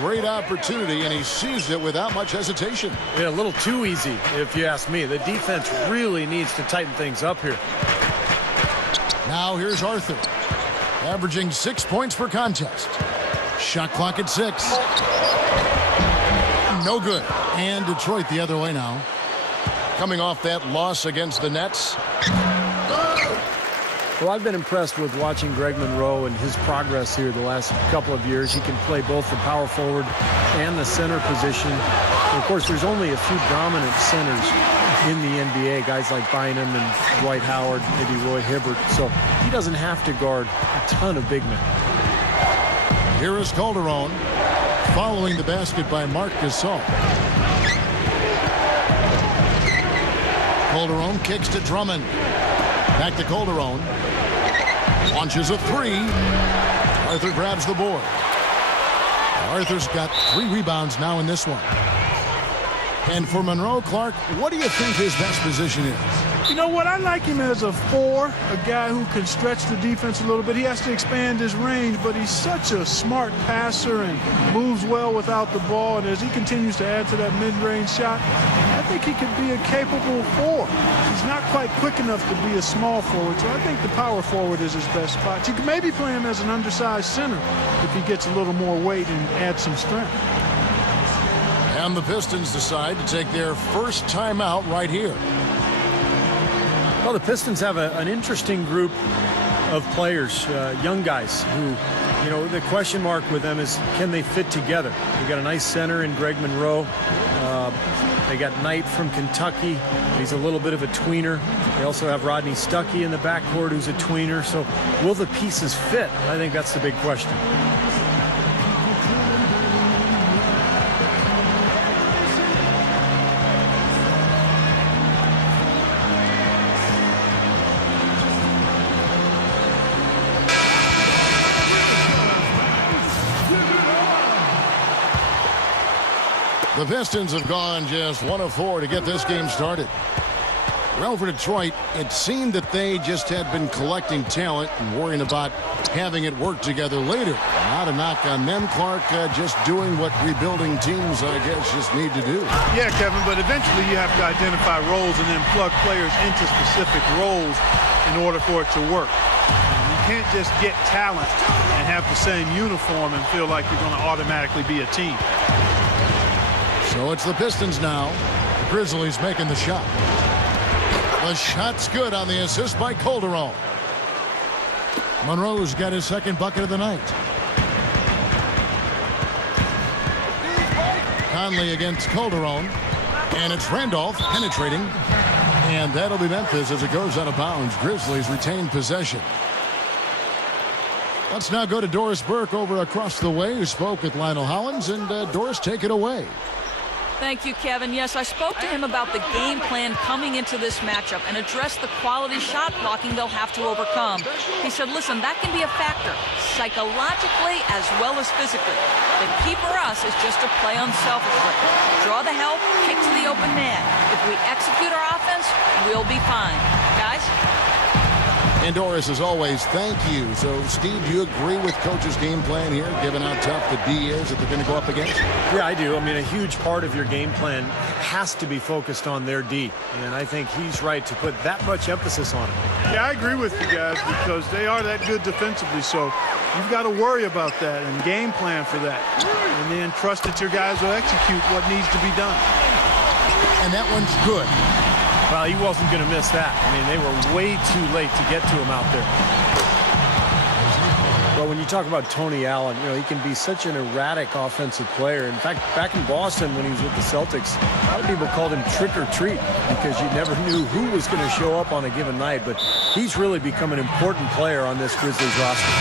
great opportunity, and he seized it without much hesitation. Yeah, a little too easy, if you ask me. The defense really needs to tighten things up here. Now here's Arthur, averaging 6 points per contest. Shot clock at 6. No good. And Detroit the other way now. Coming off that loss against the Nets. Well, I've been impressed with watching Greg Monroe and his progress here the last couple of years. He can play both the power forward and the center position. And of course, there's only a few dominant centers in the NBA, guys like Bynum and Dwight Howard, maybe Roy Hibbert. So he doesn't have to guard a ton of big men. Here is Calderon, following the basket by Marc Gasol. Calderon kicks to Drummond. Back to Calderon. Launches a 3. Arthur grabs the board. Arthur's got 3 rebounds now in this one. And for Monroe, Clark, what do you think his best position is? You know what? I like him as a 4, a guy who can stretch the defense a little bit. He has to expand his range, but he's such a smart passer and moves well without the ball. And as he continues to add to that mid-range shot, I think he could be a capable 4. He's not quite quick enough to be a small forward, so I think the power forward is his best spot. You could maybe play him as an undersized center if he gets a little more weight and adds some strength. And the Pistons decide to take their first timeout right here. Well, the Pistons have an interesting group of players, young guys who, you know, the question mark with them is, can they fit together? We got a nice center in Greg Monroe. They got Knight from Kentucky. He's a little bit of a tweener. They also have Rodney Stuckey in the backcourt, who's a tweener. So will the pieces fit? I think that's the big question. The Pistons have gone just 1 of 4 to get this game started. Well, for Detroit, it seemed that they just had been collecting talent and worrying about having it work together later. Not a knock on them, Clark, just doing what rebuilding teams, I guess, just need to do. Yeah, Kevin, but eventually you have to identify roles and then plug players into specific roles in order for it to work. You can't just get talent and have the same uniform and feel like you're going to automatically be a team. So it's the Pistons now. The Grizzlies making the shot. The shot's good on the assist by Calderon. Monroe's got his second bucket of the night. Conley against Calderon. And it's Randolph penetrating. And that'll be Memphis as it goes out of bounds. Grizzlies retain possession. Let's now go to Doris Burke over across the way, who spoke with Lionel Hollins. And Doris, take it away. Thank you, Kevin. Yes, I spoke to him about the game plan coming into this matchup and addressed the quality shot blocking they'll have to overcome. He said, listen, that can be a factor, psychologically as well as physically. The key for us is just to play unselfishly. Draw the help, kick to the open man. If we execute our offense, we'll be fine. Guys? And Doris, as always, thank you. So, Steve, do you agree with Coach's game plan here, given how tough the D is that they're going to go up against? Yeah, I do. I mean, a huge part of your game plan has to be focused on their D. And I think he's right to put that much emphasis on it. Yeah, I agree with you guys because they are that good defensively. So you've got to worry about that and game plan for that. And then trust that your guys will execute what needs to be done. And that one's good. Well, he wasn't going to miss that. I mean, they were way too late to get to him out there. Well, when you talk about Tony Allen, you know, he can be such an erratic offensive player. In fact, back in Boston when he was with the Celtics, a lot of people called him trick or treat because you never knew who was going to show up on a given night. But he's really become an important player on this Grizzlies roster.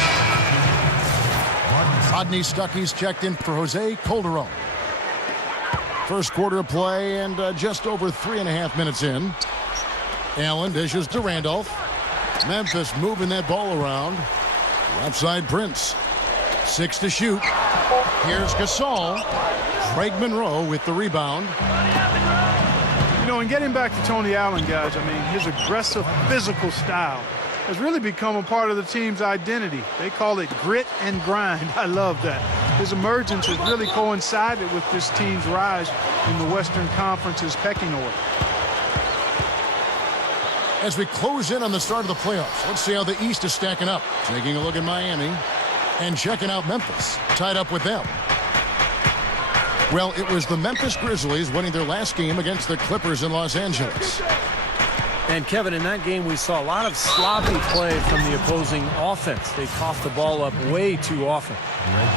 Rodney Stuckey's checked in for Jose Calderon. First quarter of play and just over 3.5 minutes in. Allen dishes to Randolph. Memphis moving that ball around. Outside Prince. 6 to shoot. Here's Gasol. Craig Monroe with the rebound. You know, and getting back to Tony Allen, guys, I mean, his aggressive physical style has really become a part of the team's identity. They call it grit and grind. I love that. his emergence has really coincided with this team's rise in the Western Conference's pecking order. As we close in on the start of the playoffs, let's see how the East is stacking up. Taking a look at Miami and checking out Memphis, tied up with them. Well, it was the Memphis Grizzlies winning their last game against the Clippers in Los Angeles. And, Kevin, in that game, we saw a lot of sloppy play from the opposing offense. They coughed the ball up way too often.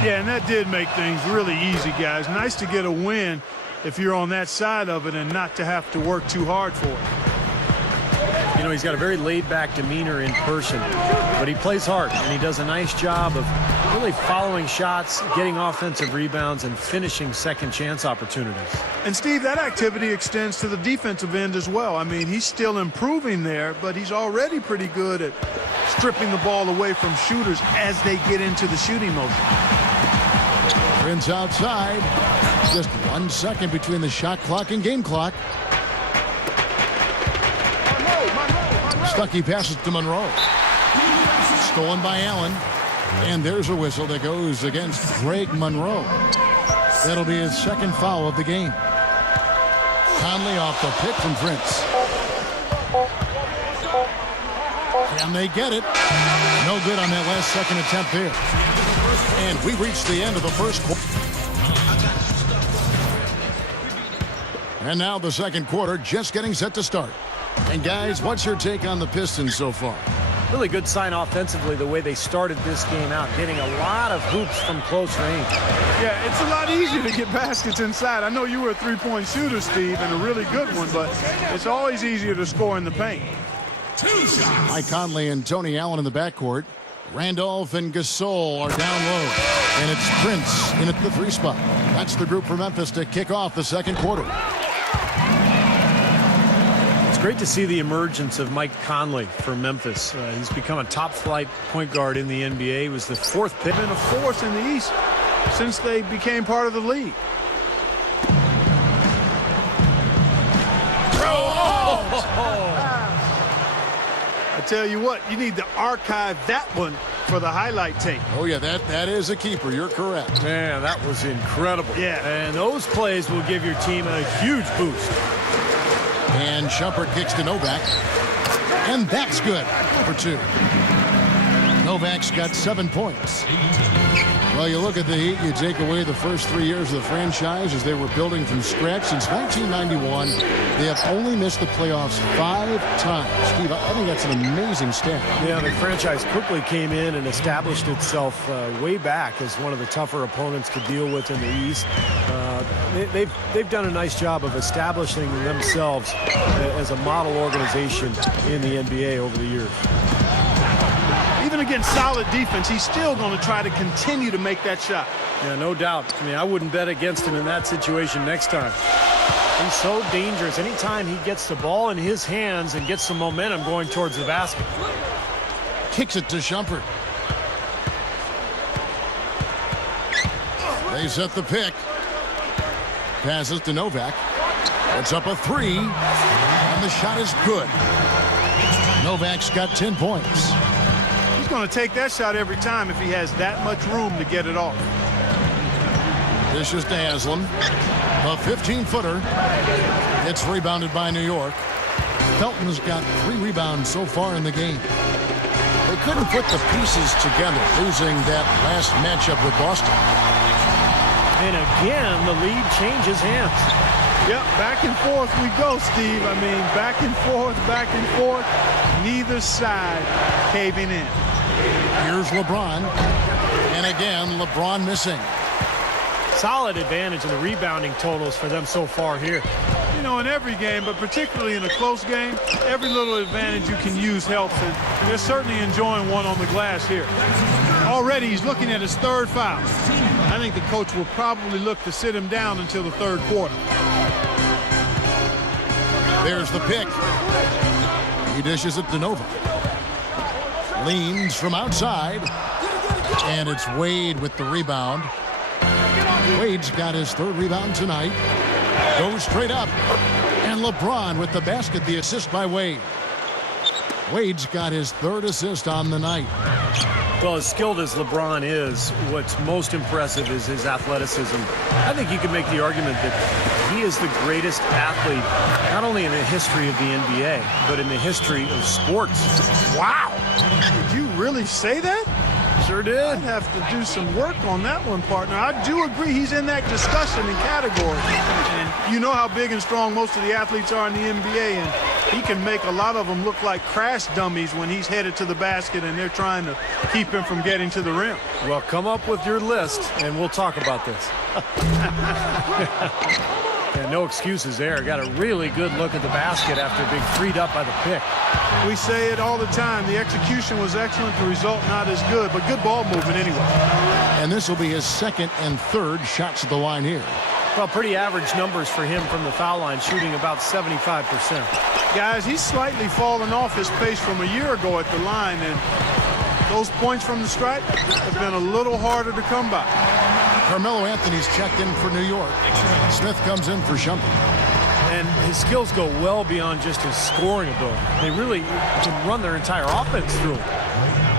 Yeah, and that did make things really easy, guys. Nice to get a win if you're on that side of it and not to have to work too hard for it. You know, he's got a very laid-back demeanor in person, but he plays hard, and he does a nice job of really following shots, getting offensive rebounds, and finishing second-chance opportunities. And, Steve, that activity extends to the defensive end as well. I mean, he's still improving there, but he's already pretty good at stripping the ball away from shooters as they get into the shooting motion. Prince outside. Just 1 second between the shot clock and game clock. Stuckey passes to Monroe. Stolen by Allen. And there's a whistle that goes against Greg Monroe. That'll be his second foul of the game. Conley off the pick from Prince. Can they get it? No good on that last second attempt there. And we reached the end of the first quarter. And now the second quarter just getting set to start. And guys, what's your take on the Pistons so far? Really good sign offensively the way they started this game out, getting a lot of hoops from close range. Yeah, it's a lot easier to get baskets inside. I know you were a three-point shooter, Steve, and a really good one, but it's always easier to score in the paint. Mike Conley and Tony Allen in the backcourt. Randolph and Gasol are down low. And it's Prince in at the 3 spot. That's the group for Memphis to kick off the second quarter. Great to see the emergence of Mike Conley for Memphis. He's become a top-flight point guard in the NBA. He was the 4th pick. Been a force in the East since they became part of the league. I tell you what, you need to archive that one for the highlight tape. Oh, yeah, that is a keeper. You're correct. Man, that was incredible. Yeah. And those plays will give your team a huge boost. And Shumpert kicks to Novak. And that's good for 2. Novak's got 7 points. Well, you look at the Heat, you take away the first 3 years of the franchise as they were building from scratch. Since 1991, they have only missed the playoffs 5 times. Steve, I think that's an amazing stat. Yeah, the franchise quickly came in and established itself way back as one of the tougher opponents to deal with in the East. They've done a nice job of establishing themselves as a model organization in the NBA over the years. Even against solid defense, he's still going to try to continue to make that shot. Yeah, no doubt. I mean, I wouldn't bet against him in that situation next time. He's so dangerous. Anytime he gets the ball in his hands and gets some momentum going towards the basket. Kicks it to Shumpert. They set the pick. Passes to Novak. It's up a 3. And the shot is good. Novak's got 10 points. He's going to take that shot every time if he has that much room to get it off. Dishes to Haslam. A 15-footer. It's rebounded by New York. Felton's got 3 rebounds so far in the game. They couldn't put the pieces together, losing that last matchup with Boston. And again, the lead changes hands. Yep, back and forth we go, Steve. I mean, back and forth, neither side caving in. Here's LeBron. And again, LeBron missing. Solid advantage in the rebounding totals for them so far here. You know, in every game, but particularly in a close game, every little advantage you can use helps. And they're certainly enjoying one on the glass here. Already he's looking at his 3rd foul. I think the coach will probably look to sit him down until the 3rd quarter. There's the pick. He dishes it to Nova. Leans from outside. And it's Wade with the rebound. Wade's got his 3rd rebound tonight. Goes straight up. And LeBron with the basket, the assist by Wade. Wade's got his 3rd assist on the night. Well, as skilled as LeBron is, what's most impressive is his athleticism. I think you could make the argument that he is the greatest athlete, not only in the history of the NBA, but in the history of sports. Wow. Did you really say that? Sure did. I'd have to do some work on that one, partner. I do agree he's in that discussion and category. And you know how big and strong most of the athletes are in the NBA, and he can make a lot of them look like crash dummies when he's headed to the basket and they're trying to keep him from getting to the rim. Well, come up with your list, and we'll talk about this. Yeah, no excuses there. Got a really good look at the basket after being freed up by the pick. We say it all the time. The execution was excellent, the result not as good, but good ball movement anyway. And this will be his second and third shots at the line here. Well, pretty average numbers for him from the foul line, shooting about 75%. Guys, he's slightly fallen off his pace from a year ago at the line, and those points from the stripe have been a little harder to come by. Carmelo Anthony's checked in for New York. Smith comes in for Shumpert. And his skills go well beyond just his scoring ability. They really can run their entire offense through him.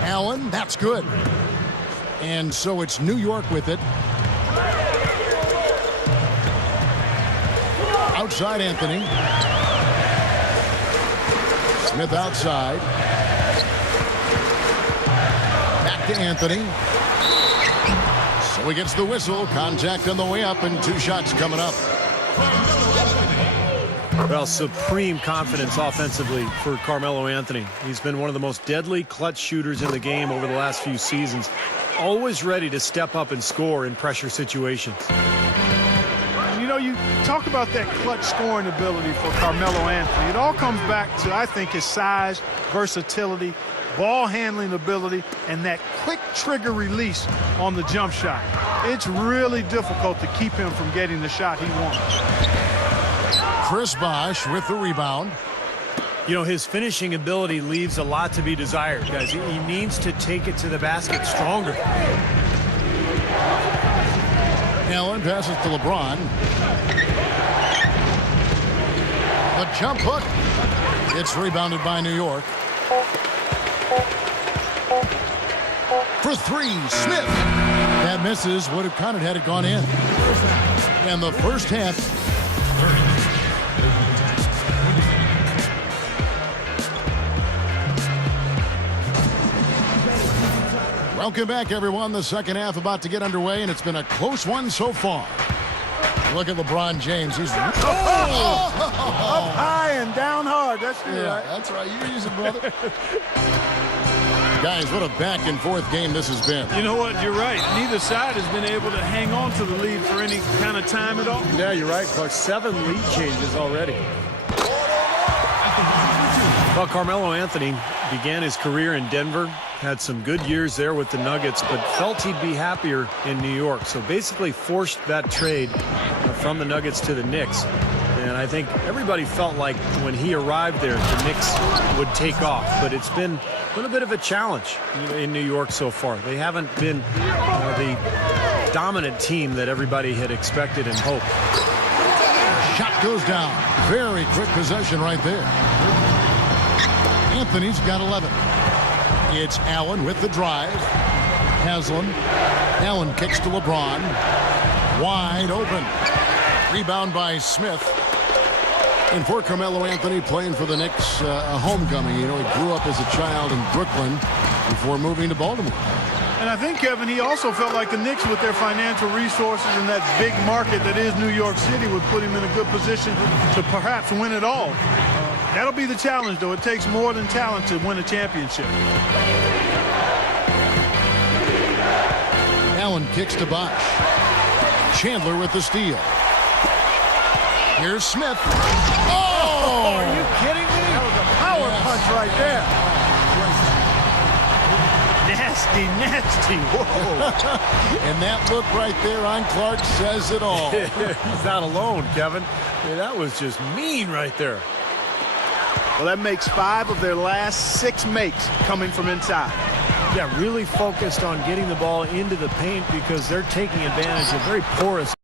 Allen, that's good. And so it's New York with it. Outside Anthony. Smith outside. Back to Anthony. So he gets the whistle. Contact on the way up and 2 shots coming up. Well, supreme confidence offensively for Carmelo Anthony. He's been one of the most deadly clutch shooters in the game over the last few seasons. Always ready to step up and score in pressure situations. You know, you talk about that clutch scoring ability for Carmelo Anthony. It all comes back to, I think, his size, versatility, ball handling ability, and that quick trigger release on the jump shot. It's really difficult to keep him from getting the shot he wants. Chris Bosh with the rebound. You know, his finishing ability leaves a lot to be desired, guys. He needs to take it to the basket stronger. Allen passes to LeBron. The jump hook. It's rebounded by New York. For 3, Smith. That misses. Would have counted had it gone in. And the first half. Welcome back, everyone. The second half about to get underway, and it's been a close one so far. Look at LeBron James. He's up high and down hard. That's right. That's right. You use it, brother. Guys, what a back-and-forth game this has been. You know what? You're right. Neither side has been able to hang on to the lead for any kind of time at all. Yeah, you're right, Clark. 7 lead changes already. Well, Carmelo Anthony began his career in Denver, had some good years there with the Nuggets, but felt he'd be happier in New York. So basically forced that trade from the Nuggets to the Knicks. And I think everybody felt like when he arrived there, the Knicks would take off. But it's been a little bit of a challenge in New York so far. They haven't been the dominant team that everybody had expected and hoped. Shot goes down. Very quick possession right there. Anthony's got 11. It's Allen with the drive. Haslam. Allen kicks to LeBron. Wide open. Rebound by Smith. And for Carmelo Anthony, playing for the Knicks, a homecoming. You know, he grew up as a child in Brooklyn before moving to Baltimore. And I think, Kevin, he also felt like the Knicks, with their financial resources and that big market that is New York City, would put him in a good position to perhaps win it all. That'll be the challenge, though. It takes more than talent to win a championship. Allen kicks to Bosh. Chandler with the steal. Here's Smith. Oh! Are you kidding me? That was a power punch right there. Nasty, nasty. Whoa. And that look right there on Clark says it all. He's not alone, Kevin. Yeah, that was just mean right there. Well, that makes 5 of their last 6 makes coming from inside. Yeah, really focused on getting the ball into the paint because they're taking advantage of very porous